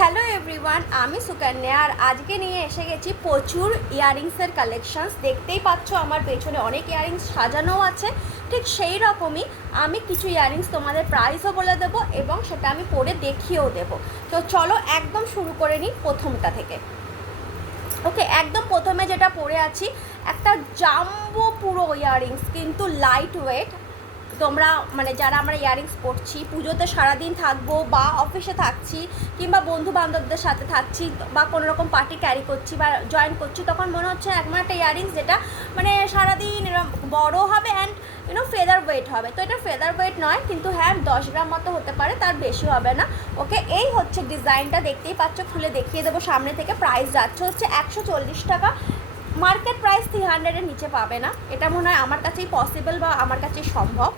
Hello everyone, আমি সুকন্যা আর আজকে নিয়ে এসে গেছি প্রচুর ইয়াররিংসের কালেকশনস। দেখতেই পাচ্ছ আমার পেছনে অনেক ইয়াররিংস সাজানো আছে। ঠিক সেই রকমই আমি কিছু ইয়াররিংস তোমাদের প্রাইসও বলে দেবো এবং সেটা আমি পরে দেখিয়েও দেবো। তো চলো একদম শুরু করে নিই প্রথমটা থেকে। ওকে, একদম প্রথমে যেটা পরে আছি একটা জাম্বো পুরো ইয়াররিংস, কিন্তু লাইট ওয়েট। তোমরা মানে যারা আমরা ইয়াররিংস পরছি, পুজোতে সারাদিন থাকবো বা অফিসে থাকছি কিংবা বন্ধু বান্ধবদের সাথে থাকছি বা কোনো রকম পার্টি ক্যারি করছি বা জয়েন করছি, তখন মনে হচ্ছে এমন একটা ইয়াররিংস যেটা মানে সারাদিন এরকম বড়ো হবে অ্যান্ড ফেদার ওয়েট হবে। তো এটা ফেদার ওয়েট নয়, কিন্তু হ্যাঁ 10 গ্রাম মতো হতে পারে, তার বেশি হবে না। ওকে, এই হচ্ছে ডিজাইনটা, দেখতেই পাচ্ছ, খুলে দেখিয়ে দেবো সামনে থেকে। প্রাইস যাচ্ছে হচ্ছে 140 টাকা। মার্কেট প্রাইস 300-এর নিচে পাবে না, এটা মনে হয় আমার কাছেই পসিবল বা আমার কাছেই সম্ভব।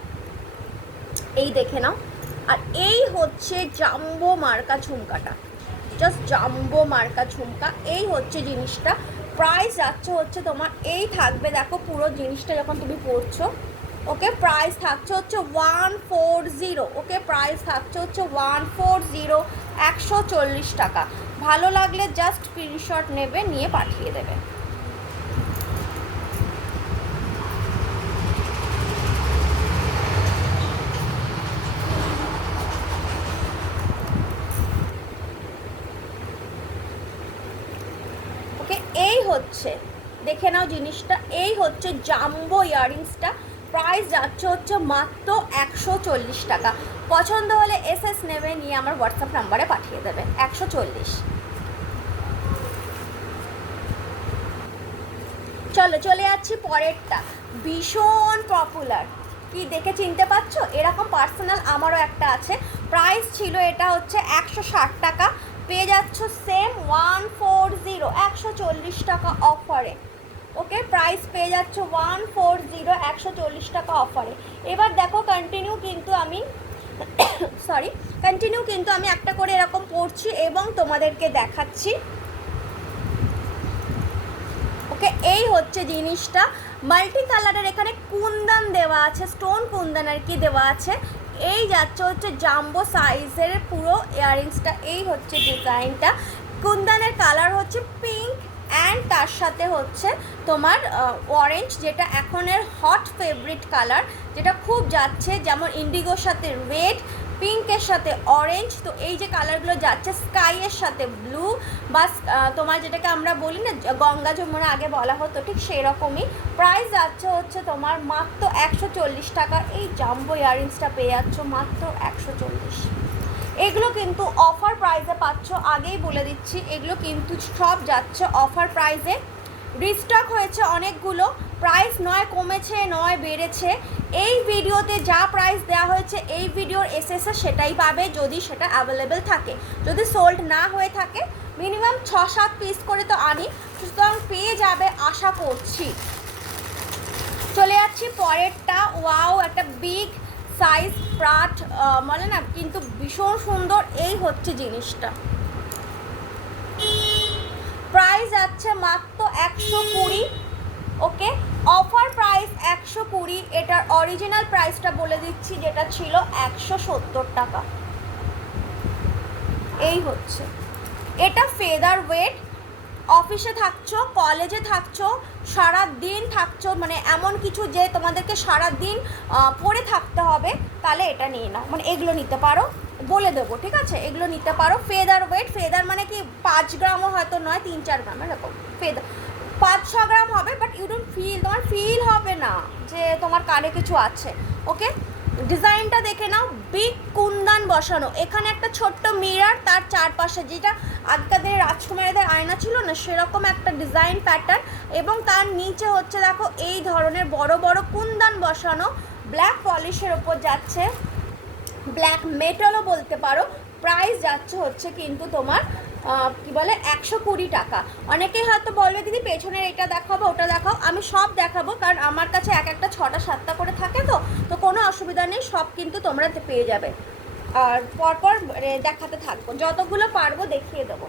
এই দেখে নাও। আর এই হচ্ছে জাম্বো মার্কা ঝুমকাটা, জাস্ট জাম্বো মার্কা ঝুমকা। এই হচ্ছে জিনিসটা, প্রাইস যাচ্ছে হচ্ছে তোমার, এই থাকবে দেখো পুরো জিনিসটা যখন তুমি পড়ছো। ওকে, প্রাইস থাকছে হচ্ছে 140। ওকে, প্রাইস থাকছে হচ্ছে 140, 140 টাকা। ভালো লাগলে জাস্ট স্ক্রিনশট নেবে, নিয়ে পাঠিয়ে দেবে। এই হচ্ছে, দেখে নাও জিনিসটা, এই হচ্ছে জাম্বো ইয়াররিংসটা। প্রাইস যাচ্ছে হচ্ছে মাত্র 140 টাকা। পছন্দ হলে এসএস নেবে, নিয়ে আমার হোয়াটসঅ্যাপ নাম্বারে পাঠিয়ে দেবে। 140। চলো চলে যাচ্ছি পরেরটা, ভীষণ পপুলার। কি দেখে চিনতে পারছো? এরকম পার্সোনাল আমারও একটা আছে। প্রাইস ছিল এটা হচ্ছে 160 টাকা, পেয়ে যাচ্ছ সেম 140, 140 টাকা অফারে। ওকে, প্রাইস পেয়ে যাচ্ছ 140, 140 টাকা অফারে। এবার দেখো কন্টিনিউ কিন্তু আমি কন্টিনিউ কিন্তু আমি একটা করে এরকম পড়ছি এবং তোমাদেরকে দেখাচ্ছি। ওকে, এই হচ্ছে জিনিসটা, মাল্টি কালারের, এখানে কুন্দন দেওয়া আছে, স্টোন কুন্দন আর কি দেওয়া আছে। এই যাচ্ছে হচ্ছে জাম্বো সাইজের পুরো ইয়াররিংসটা। এই হচ্ছে ডিজাইনটা, কুন্দনের কালার হচ্ছে পিঙ্ক অ্যান্ড তার সাথে হচ্ছে তোমার অরেঞ্জ, যেটা এখনের হট ফেভারিট কালার, যেটা খুব যাচ্ছে, যেমন ইন্ডিগোর সাথে রেড, পিঙ্কের সাথে অরেঞ্জ। তো এই যে কালারগুলো যাচ্ছে স্কাইয়ের সাথে ব্লু, বা তোমার যেটাকে আমরা বলি না গঙ্গা যমুনা আগে বলা হতো, ঠিক সেই রকমই। প্রাইস যাচ্ছে হচ্ছে তোমার মাত্র 140 টাকা। এই জাম্বো ইয়াররিংসটা পেয়ে যাচ্ছ মাত্র 140। এগুলো কিন্তু অফার প্রাইসে পাচ্ছ, আগেই বলে দিচ্ছি, এগুলো কিন্তু সব যাচ্ছে অফার প্রাইসে। রিস্টক হয়েছে অনেকগুলো, প্রাইস নয় কমেছে নয় বেড়েছে। এই ভিডিওতে যা প্রাইস দেওয়া হয়েছে এই ভিডিওর এসএসে সেটাই পাবে, যদি সেটা অ্যাভেলেবেল থাকে। যদি সোল্ড না হয়ে থাকে, মিনিমাম 6-7 পিস করে তো আনি, সুতরাং পেয়ে যাবে আশা করছি। চলে যাচ্ছি পরেরটা। ওয়াও, একটা বিগ সাইজ প্রাট বলে না, কিন্তু ভীষণ সুন্দর। এই হচ্ছে জিনিসটা, প্রাইস যাচ্ছে মাত্র 120। ওকে, অফার প্রাইস 120। এটার অরিজিনাল প্রাইসটা বলে দিচ্ছি, যেটা ছিল 170 টাকা। এই হচ্ছে, এটা ফেদার ওয়েট। অফিসে থাকছো, কলেজে থাকছো, সারা দিন থাকছো, মানে এমন কিছু যে তোমাদেরকে সারা দিন পরে থাকতে হবে, তাহলে এটা নিয়ে নাও। মানে এগুলো নিতে পারো, বলে দেবো, ঠিক আছে? এগুলো নিতে পারো। ফেদার ওয়েট, ফেদার মানে কি 5 গ্রামও হয়তো নয়, 3-4 গ্রাম এরকম ফেদার, 5-6 গ্রাম হবে, বাট ইউ ডোন্ট ফিল, তোমার ফিল হবে না যে তোমার কানে কিছু আছে। ওকে, ডিজাইনটা দেখে নাও, বিগ কুন্দন বসানো, এখানে একটা ছোট্ট মিরর, তার চারপাশে যেটা আগেকার দিনে রাজকুমারীদের আয়না ছিল না, সেরকম একটা ডিজাইন প্যাটার্ন, এবং তার নিচে হচ্ছে দেখো এই ধরনের বড় বড় কুন্দন বসানো। ব্ল্যাক পলিশের ওপর যাচ্ছে, ব্ল্যাক মেটালও বলতে পারো। প্রাইস যাচ্ছে হচ্ছে কিন্তু তোমার কি বলে 120 টাকা। অনেকেই হয়তো বলবে দিদি পেছনের এটা দেখাবো ওটা দেখাও, আমি সব দেখাবো, কারণ আমার কাছে এক একটা 6টা-7টা করে থাকে, তো কোনো অসুবিধা নেই, সব কিন্তু তোমরা পেয়ে যাবে। আর পরপর দেখাতে থাকবো, যতগুলো পারবো দেখিয়ে দেবো।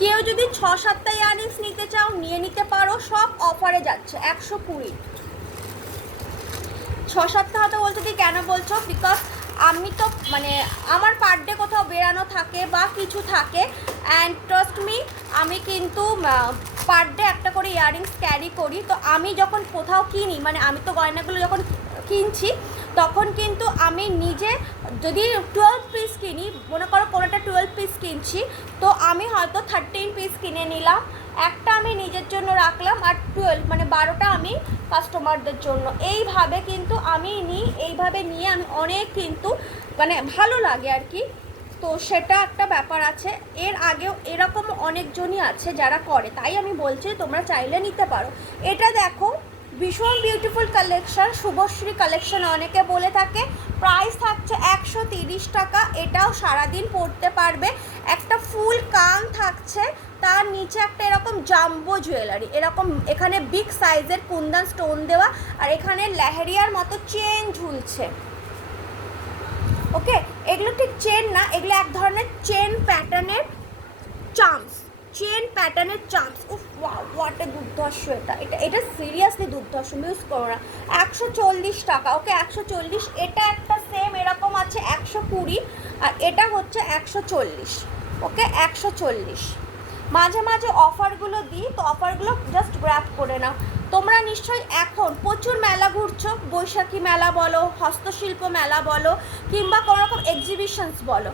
কেউ যদি 6-7টা ইয়াররিংস নিতে চাও নিয়ে নিতে পারো, সব অফারে যাচ্ছে 120। সপ্তাহ তো বলছো কি কেন বলছো, বিকজ আমি তো মানে আমার পার ডে কোথাও বেরানো থাকে বা কিছু থাকে, অ্যান্ড ট্রাস্ট মি আমি কিন্তু পার ডে একটা করে ইয়াররিংস ক্যারি করি। তো আমি যখন কোথাও কিনি, মানে আমি তো গয়নাগুলো যখন কিনছি তখন কিন্তু আমি নিজে যদি 12 পিস কিনি, মনে করো কোনোটা 12 পিস কিনছি, তো আমি হয়তো 13 পিস কিনে নিলাম, একটা আমি নিজের জন্য রাখলাম, আর 12 মানে 12টা আমি কাস্টমারদের জন্য। এইভাবে কিন্তু আমি নিই, এইভাবে নিয়ে আমি অনেক কিন্তু মানে ভালো লাগে আর কি। তো সেটা একটা ব্যাপার আছে। এর আগেও এরকম অনেকজনই আছে যারা করে, তাই আমি বলছি তোমরা চাইলে নিতে পারো। এটা দেখো ভীষণ বিউটিফুল কালেকশন, শুভশ্রী কালেকশন অনেকে বলে থাকে। প্রাইস থাকছে 130 টাকা। এটাও সারাদিন পরতে পারবে। একটা ফুল কান থাকছে, তার নিচে একটা এরকম জাম্বো জুয়েলারি, এরকম এখানে বিগ সাইজের কুন্দন স্টোন দেওয়া, আর এখানে লেহেরিয়ার মতো চেন ঝুলছে। ওকে, এগুলো ঠিক চেন না, এগুলো এক ধরনের চেন প্যাটার্নের চাম্পস, চেন প্যাটার্নের চাম্পস। উফ হোয়াট এ দুর্ধর্ষ! এটা সিরিয়াসলি দুর্ধর্ষ, মিস করো না। 140 টাকা। ওকে 140। এটা একটা সেম এরকম আছে 120, আর এটা হচ্ছে 140। ওকে 140। মাঝে মাঝে অফারগুলো দিই, তো অফারগুলো জাস্ট গ্র্যাব করে নাও। তোমরা নিশ্চয়ই এখন প্রচুর মেলা ঘুরছো, বৈশাখী মেলা বলো, হস্তশিল্প মেলা বলো, কিংবা কোনো রকম এক্সিবিশনস বলো,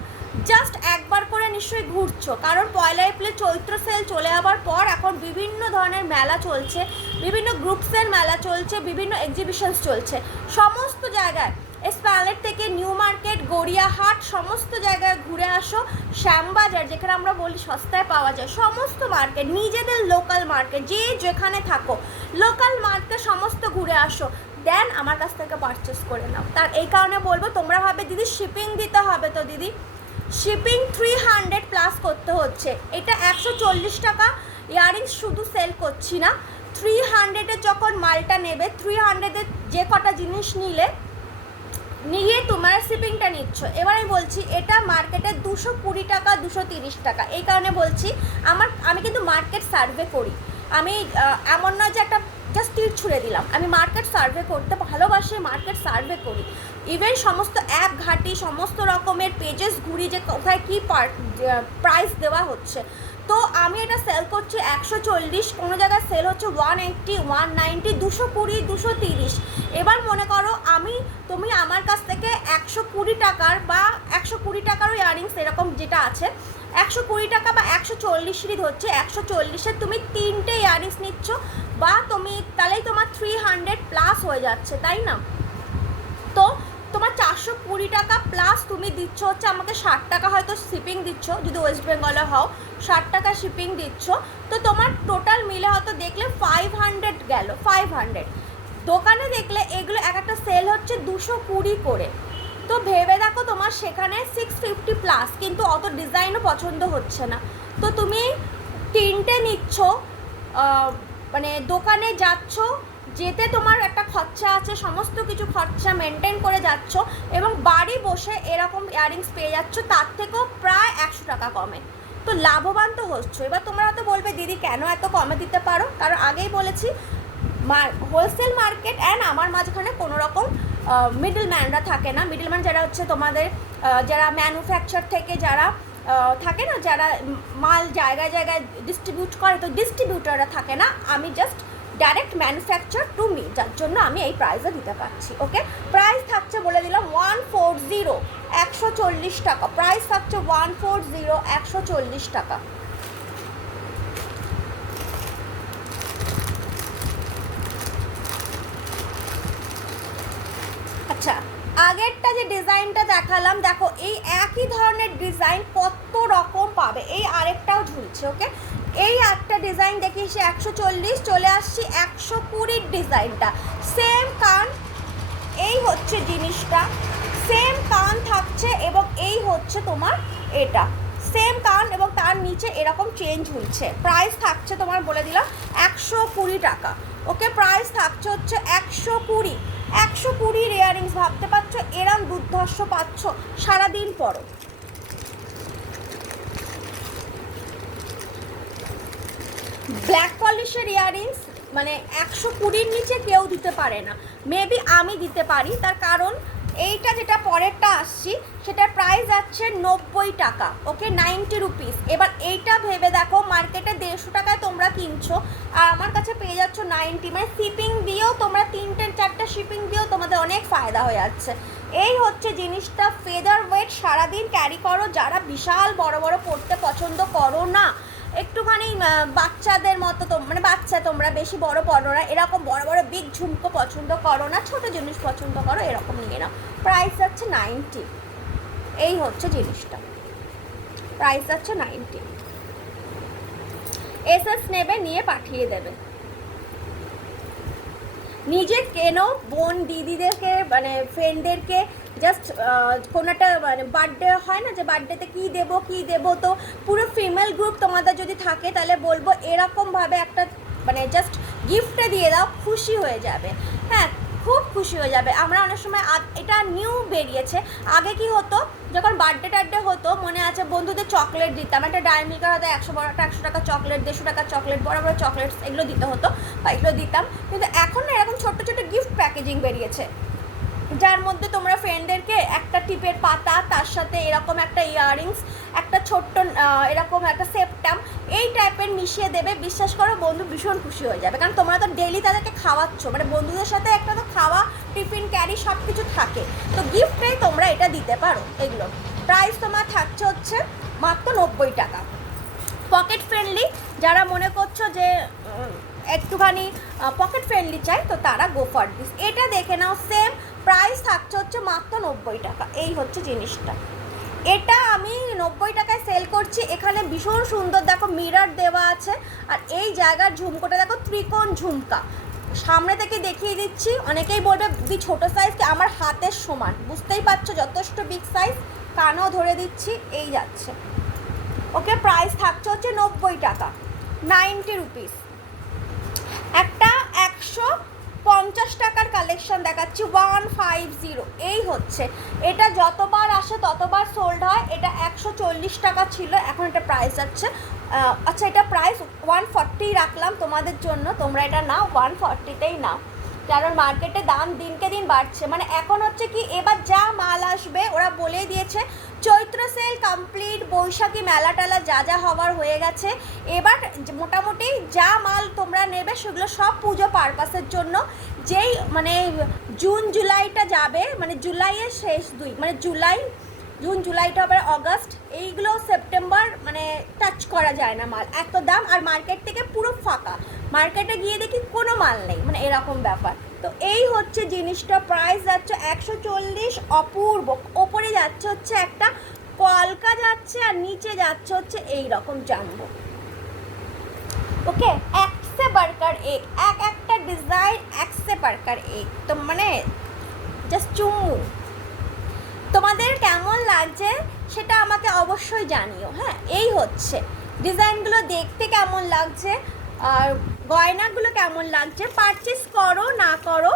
জাস্ট একবার করে নিশ্চয়ই ঘুরছো, কারণ 1 এপ্রিল চৈত্র সেল চলে যাওয়ার পর এখন বিভিন্ন ধরনের মেলা চলছে, বিভিন্ন গ্রুপসের মেলা চলছে, বিভিন্ন এক্সিবিশনস চলছে সমস্ত জায়গায়। এসপ্ল্যানেড থেকে নিউ মার্কেট, গড়িয়াহাট, সমস্ত জায়গায় ঘুরে আসো। শ্যামবাজার, যেখানে আমরা বলি সস্তায় পাওয়া যায়, সমস্ত মার্কেট, নিজেদের লোকাল মার্কেট, যে যেখানে থাকো লোকাল মার্কেট সমস্ত ঘুরে আসো, দেন আমার কাছ থেকে পারচেস করে নাও। তার এই কারণে বলবো, তোমরা ভাবে দিদি শিপিং দিতে হবে, তো দিদি শিপিং 300 প্লাস করতে হচ্ছে। এটা 140 টাকা ইয়াররিংস শুধু সেল করছি না, 300-এর যখন মালটা নেবে, 300-এর যে কটা জিনিস নিয়ে তোমার শিপিংটা নিচ্ছ। এবারে বলছি, এটা মার্কেটে 220 টাকা, 230 টাকা। এই কারণে বলছি, আমি কিন্তু মার্কেট সার্ভে করি। আমি এমন নয় যে একটা জাস্ট তীর ছুঁড়ে দিলাম, আমি মার্কেট সার্ভে করতে ভালোবাসি, মার্কেট সার্ভে করি। ইভেন সমস্ত অ্যাপ ঘাটি, সমস্ত রকমের পেজেস ঘুরি যে কোথায় কী প্রাইস দেওয়া হচ্ছে। তো আমি এটা সেল করছি 140, কোনো জায়গায় সেল হচ্ছে 180, 190, 220, 230। এবার মনে করো তুমি আমার কাছ থেকে 120 টাকার বা 120 টাকারও ইয়াররিংস এরকম যেটা আছে, 120 টাকা বা 140-ই ধরছে, 140-এর তুমি 3টে ইয়াররিংস নিচ্ছ, বা তাহলেই তোমার 300 প্লাস হয়ে যাচ্ছে, তাই না? তো তোমার 420 টাকা প্লাস তুমি দিচ্ছ হচ্ছে আমাকে 60 টাকা হয়তো শিপিং দিচ্ছ, যদি ওয়েস্ট বেঙ্গলে হও 60 টাকা শিপিং দিচ্ছ, তো তোমার টোটাল মিলে হয়তো দেখলে 500 গেল। 500 দোকানে দেখলে এগুলো এক একটা সেল হচ্ছে 220 করে, তো ভেবে দেখো তোমার সেখানে 650 প্লাস, কিন্তু অত ডিজাইনও পছন্দ হচ্ছে না। তো তুমি 3টে নিচ্ছ, মানে দোকানে যাচ্ছ, যেতে তোমার একটা খরচা আছে, সমস্ত কিছু খরচা মেনটেন করে যাচ্ছ, এবং বাড়ি বসে এরকম ইয়াররিংস পেয়ে যাচ্ছ তার থেকেও প্রায় 100 টাকা কমে। তো লাভবান তো হচ্ছ। এবার তোমরা হয়তো বলবে দিদি কেন এত কমে দিতে পারো, কারণ আগেই বলেছি হোলসেল মার্কেট অ্যান্ড আমার মাঝখানে কোনো রকম মিডলম্যানরা থাকে না। মিডলম্যান যারা হচ্ছে তোমাদের যারা ম্যানুফ্যাকচার থেকে যারা থাকে না, যারা মাল জায়গায় জায়গায় ডিস্ট্রিবিউট করে, তো ডিস্ট্রিবিউটাররা থাকে না। আমি just direct manufacture to me, যার জন্য আমি এই প্রাইসে দিতে পারছি। ওকে, প্রাইস থাকছে বলে দিলাম 140, 140 টাকা। প্রাইস থাকছে 140, 140 টাকা। আচ্ছা, আগেরটা যে ডিজাইনটা দেখালাম, দেখো এই একই ধরনের ডিজাইন কত রকম পাবে। এই আরেকটাও ঝুলছে। ওকে, এই একটা ডিজাইন দেখিয়েছি 140, চলে আসছি 120 ডিজাইনটা। সেম কান, এই হচ্ছে জিনিসটা, সেম কান থাকছে, এবং এই হচ্ছে তোমার এটা সেম কান, এবং তার নিচে এরকম চেন ঝুলছে। প্রাইস থাকছে তোমার বলে দিলাম 120 টাকা। ওকে, প্রাইস থাকছে হচ্ছে 120 ইয়াররিংস। ভাবতে পারছো এরম দুর্ধর্ষ পাচ্ছ সারাদিন পরো। ব্ল্যাক পলিশের ইয়াররিংস, মানে 120-র নিচে কেউ দিতে পারে না, মেবি আমি দিতে পারি। তার কারণ এইটা যেটা পরেরটা আসছি সেটার প্রাইস যাচ্ছে 90 টাকা, ওকে, 90 রুপিস। এবার এইটা ভেবে দেখো মার্কেটে 150 টাকায় তোমরা কিনছো আর আমার কাছে পেয়ে যাচ্ছ 90, মানে শিপিং দিয়েও তোমরা 3-4টা শিপিং দিয়েও তোমাদের অনেক ফায়দা হয়ে যাচ্ছে। এই হচ্ছে জিনিসটা। ফেদার ওয়েট সারাদিন ক্যারি করো, যারা বিশাল বড় বড় পড়তে পছন্দ করো না, একটুখানি বাচ্চাদের মতো মানে বাচ্চা তোমরা বেশি বড় পড়ো না, এরকম বড় বড় বিগ ঝুমকো পছন্দ করো না, ছোটো জিনিস পছন্দ করো, এরকম নিয়ে নাও। প্রাইস যাচ্ছে 90। এই হচ্ছে জিনিসটা, প্রাইস যাচ্ছে 90। এসএস নেবে, নিয়ে পাঠিয়ে দেবে। নিজে কেনো, বোন দিদিদেরকে মানে ফ্রেন্ডদেরকে জাস্ট কোনো একটা মানে বার্থডে হয় না, যে বার্থডেতে কী দেবো, তো পুরো ফিমেল গ্রুপ তোমাদের যদি থাকে তাহলে বলবো এরকমভাবে একটা মানে জাস্ট গিফটে দিয়ে দাও, খুশি হয়ে যাবে। হ্যাঁ, খুব খুশি হয়ে যাবে। আমরা অনেক সময় এটা নিউ বেরিয়েছে, আগে কি হতো যখন বার্থডে টার্থডে হতো মনে আছে বন্ধুদের চকলেট দিতাম, একটা ডায়রি মিল্কের হয়তো 100 টাকা চকলেট, 150 টাকার চকলেট, বড় বড় চকলেটস এগুলো দিতে হতো বা এগুলো দিতাম। কিন্তু এখন না এরকম ছোট্ট ছোট্ট গিফট প্যাকেজিং বেরিয়েছে, যার মধ্যে তোমরা ফ্রেন্ডদেরকে একটা টিপের পাতা, তার সাথে এরকম একটা ইয়াররিংস, একটা ছোট্ট এরকম একটা সেপটাম, এই টাইপের মিশিয়ে দেবে। বিশ্বাস করো বন্ধু ভীষণ খুশি হয়ে যাবে, কারণ তোমরা তো ডেইলি তাদেরকে খাওয়াচ্ছ, মানে বন্ধুদের সাথে একটা তো খাওয়া, টিফিন ক্যারি সব কিছু থাকে, তো গিফটে তোমরা এটা দিতে পারো। এগুলো প্রাইস তোমার থাকছে হচ্ছে মাত্র 90 টাকা। পকেট ফ্রেন্ডলি, যারা মনে করছো যে একটুখানি পকেট ফ্রেন্ডলি চাই, তো তারা গো ফর দিস। এটা দেখে নাও, সেম প্রাইস থাকছে হচ্ছে মাত্র 90 টাকা। এই হচ্ছে জিনিসটা, এটা আমি 90 টাকায় সেল করছি। এখানে ভীষণ সুন্দর দেখো মিরর দেওয়া আছে, আর এই জায়গার ঝুমকোটা দেখো ত্রিকোণ ঝুমকা। সামনে থেকে দেখিয়ে দিচ্ছি, অনেকেই বলবে দি ছোটো সাইজ, আমার হাতের সমান, বুঝতেই পারছো যথেষ্ট বিগ সাইজ। কানও ধরে দিচ্ছি, এই যাচ্ছে। ওকে, প্রাইস থাকছে হচ্ছে 90 টাকা, 90 রুপিস। একটা 150 টাকার কালেকশন দেখাচ্ছি, 150। এই হচ্ছে, এটা যতবার আসে ততবার সোল্ড হয়। এটা 140 টাকা ছিল, এখন এটা প্রাইস যাচ্ছে আচ্ছা, এটা প্রাইস 140 রাখলাম তোমাদের জন্য, তোমরা এটা নাও 140তেই নাও, কারণ মার্কেটে দাম দিনকে দিন বাড়ছে। মানে এখন হচ্ছে কি, এবার যা মাল আসবে ওরা বলেই দিয়েছে, চৈত্র সেল কমপ্লিট, বৈশাখী মেলা টেলা যা যা হওয়ার হয়ে গেছে, এবার মোটামুটি যা মাল তোমরা নেবে সেগুলো সব পুজো পারপাসের জন্য। যেই মানে জুন জুলাইটা যাবে, মানে জুলাইয়ের শেষ মানে জুন জুলাইটা আবার অগাস্ট, এইগুলো সেপ্টেম্বর মানে টাচ করা যায় না মাল, এত দাম। আর মার্কেট থেকে পুরো ফাঁকা, মার্কেটে গিয়ে দেখি কোনো মাল নেই, মানে এরকম ব্যাপার। তো এই হচ্ছে জিনিসটা, প্রাইস যাচ্ছে 140, অপূর্ব। ওপরে যাচ্ছে হচ্ছে একটা কলকা যাচ্ছে, আর নিচে যাচ্ছে হচ্ছে এই রকম জাম্বো। ওকে, একসে বার্কার এক, একটা ডিজাইন একসে বার্কার এক, তো মানে জাস্ট চুমু। তোমাদের কেমন লাগছে সেটা আমাকে অবশ্যই জানিও। হ্যাঁ, এই হচ্ছে ডিজাইনগুলো, দেখতে কেমন লাগছে আর গয়নাগুলো কেমন লাগছে, পারচেস করো না করো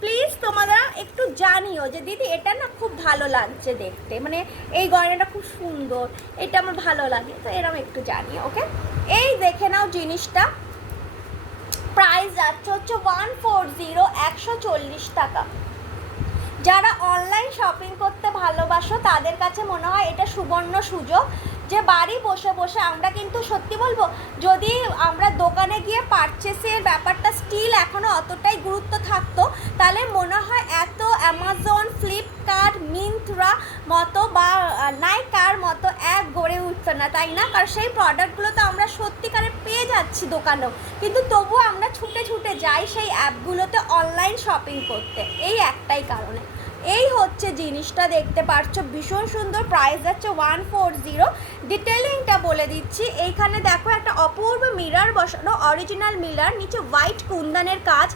প্লিজ তোমরা একটু জানিও যে দিদি এটা না খুব ভালো লাগছে দেখতে, মানে এই গয়নাটা খুব সুন্দর, এটা আমার ভালো লাগে, তো এরকম একটু জানিও। ওকে, এই দেখে নাও জিনিসটা, প্রাইস যাচ্ছে হচ্ছে 140, 140 টাকা। যারা অনলাইন শপিং করতে ভালোবাসো তাদের কাছে মনে হয় এটা সুবর্ণ সুযোগ, যে বাড়ি বসে বসে আমরা কিন্তু সত্যি বলবো, যদি আমরা দোকানে গিয়ে পারচেসের ব্যাপারটা স্টিল এখনও অতটাই গুরুত্ব থাকতো, তাহলে মনে হয় এত অ্যামাজন, ফ্লিপকার্ট, মিন্ত্রা মতো বা নাইকার মতো অ্যাপ গড়ে উঠতো না, তাই না? কারণ সেই প্রোডাক্টগুলো তো আমরা সত্যিকারে পেয়ে যাচ্ছি দোকানেও, কিন্তু তবুও আমরা ছুটে ছুটে যাই সেই অ্যাপগুলোতে অনলাইন শপিং করতে, এই একটাই কারণে। এই হচ্ছে জিনিসটা, দেখতে পাচ্ছ ভীষণ সুন্দর, প্রাইস যাচ্ছে 140। ডিটেলিংটা বলে দিচ্ছি, এইখানে দেখো একটা অপূর্ব মিরর বসানো, অরিজিনাল মিরর, নিচে হোয়াইট কুন্দনের কাজ,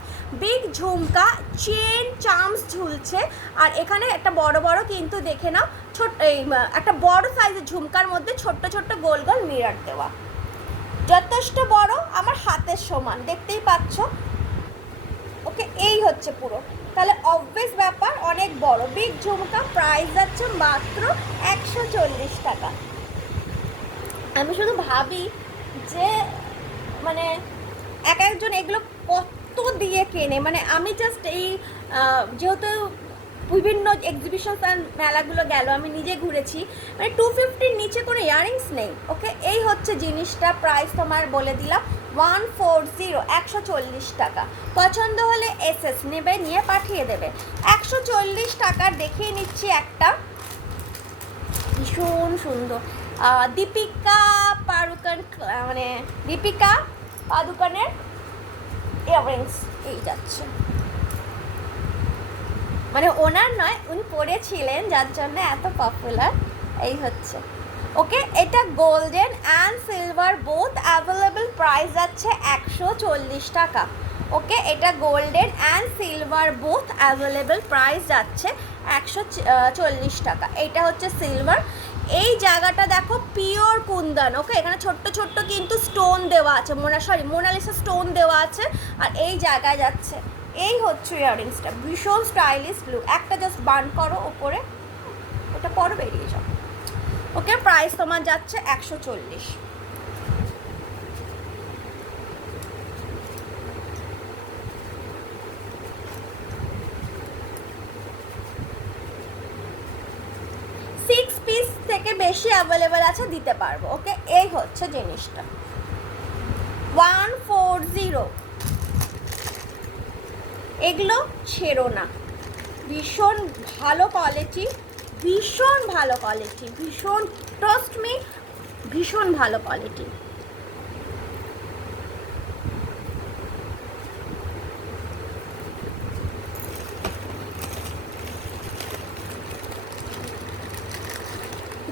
বিগ ঝুমকা, চেন চার্মস ঝুলছে, আর এখানে একটা বড় বড় কিন্তু দেখে নাও ছোট, এই একটা বড় সাইজের ঝুমকার মধ্যে ছোট্ট ছোট্ট গোল গোল মিরর দেওয়া, যথেষ্ট বড়, আমার হাতের সমান, দেখতেই পাচ্ছ। ওকে, এই হচ্ছে পুরো, তাহলে অবভিয়াস ব্যাপার অনেক বড় বিগ ঝুমকা। প্রাইস যাচ্ছে মাত্র 140 টাকা। আমি শুধু ভাবি যে মানে এক একজন এগুলো কত দিয়ে কেনে, মানে আমি জাস্ট এই যেহেতু বিভিন্ন এক্সিবিশন আর মেলাগুলো গেল, আমি নিজে ঘুরেছি, মানে 250-র নিচে কোনো ইয়াররিংস নেই। ওকে, এই হচ্ছে জিনিসটা, প্রাইস তোমার বলে দিলাম 140, 140 টাকা। পছন্দ হলে এসএস নেবে, নিয়ে পাঠিয়ে দেবে। 140 টাকার দেখিয়ে নিচ্ছি একটা ভীষণ সুন্দর দীপিকা পাড়ুকন, মানে দীপিকা পাড়ুকনের ইয়াররিংস। এই যাচ্ছে, মানে ওনার নয়, উনি পরেছিলেন যার জন্য এত পপুলার। এই হচ্ছে, ওকে, এটা golden and silver both available, price যাচ্ছে 140 টাকা। ওকে, এটা golden and silver both available, price যাচ্ছে 140 টাকা। এটা হচ্ছে সিলভার। এই জায়গাটা দেখো পিওর কুন্দন। ওকে, এখানে ছোট্ট ছোট্ট কিন্তু স্টোন দেওয়া আছে, মোনালিসা স্টোন দেওয়া আছে, আর এই জায়গায় যাচ্ছে। এই হচ্ছে ইয়াররিংসটা, ভীষণ স্টাইলিশ লুক। একটা জাস্ট বান করো ওপরে, ওটা পরে বেরিয়ে যাও। ওকে, প্রাইস তোমার যাচ্ছে 140। পিস থেকে বেশি অ্যাভেলেবেল আছে, দিতে পারবো। ওকে, এই হচ্ছে জিনিসটা 140। এগুলো ছেড়ো না, ভীষণ ভালো কোয়ালিটি, ভীষণ ভালো কোয়ালিটি, ভীষণ, ট্রাস্ট মি, ভীষণ ভালো কোয়ালিটি।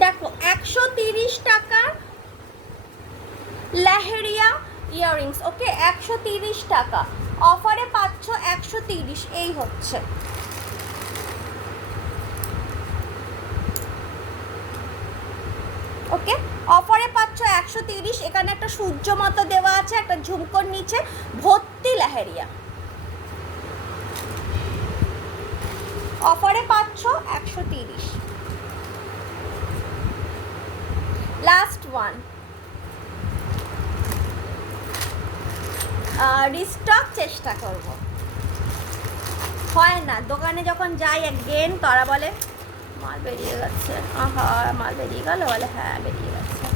দেখো 130 টাকার লেহেরিয়া ইয়াররিংস। ওকে, 130 টাকা, অফারে পাচ্ছ 130। এই হচ্ছে, ওকে, অফারে পাচ্ছ 130। এখানে একটা সূর্য মতো দেওয়া আছে, একটা ঝুমকোর নিচে ভর্তি লেহেরিয়া, অফারে পাচ্ছ 130। লাস্ট ওয়ান, রিস্টক চেষ্টা করব, হয় না দোকানে যখন যাই একদিন, তারা বলে মাল বেরিয়ে গেছে, আহা মাল বেরিয়ে গেল, বলে হ্যাঁ বেরিয়ে গেছে।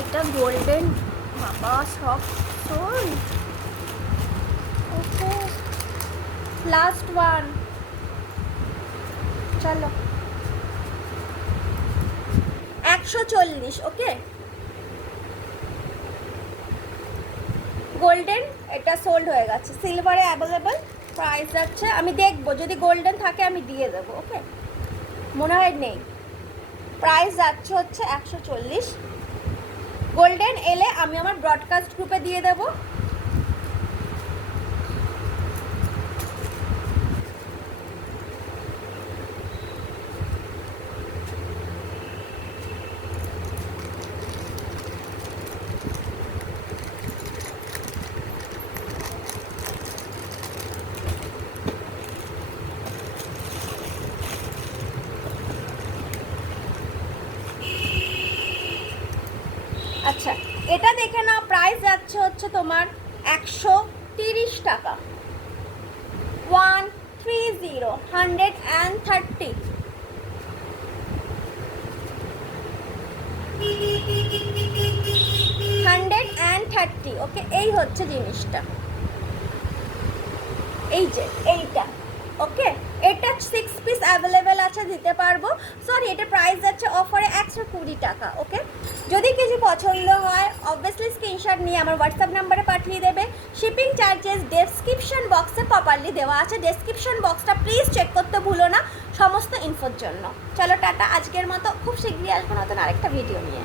এটা গোল্ডেন, বাবা সব শোন। ওকে, লাস্ট ওয়ান, চলো 140। ওকে, গোল্ডেন, এটা সোল্ড হয়ে গেছে। সিলভারে অ্যাভেলেবল, প্রাইস যাচ্ছে, আমি দেখবো যদি গোল্ডেন থাকে আমি দিয়ে দেবো। ওকে, মনে হয় নেই, প্রাইস যাচ্ছে হচ্ছে 140। গোল্ডেন এলে আমি আমার ব্রডকাস্ট গ্রুপে দিয়ে দেবো। আচ্ছা, এটা দেখে নাও, প্রাইস যাচ্ছে হচ্ছে তোমার 130 টাকা। 130, 130। ওকে, এই হচ্ছে জিনিসটা, এই যে এইটা। ওকে, এটা 6 পিস অ্যাভেলেবেল আছে, দিতে পারবো। সরি, এটা প্রাইস যাচ্ছে অফারে 120 টাকা। ওকে, যদি কিছু পছন্দ হয় অবভিয়াসলি স্ক্রিনশট নিয়ে আমার হোয়াটসঅ্যাপ নাম্বারে পাঠিয়ে দেবে। শিপিং চার্জেস ডেসক্রিপশন বক্সে প্রপারলি দেওয়া আছে, ডেসক্রিপশন বক্সটা প্লিজ চেক করতে ভুলো না সমস্ত ইনফোর জন্য। চলো টাটা, আজকের মতো, খুব শীঘ্রই আসবো নতুন আরেকটা ভিডিও নিয়ে।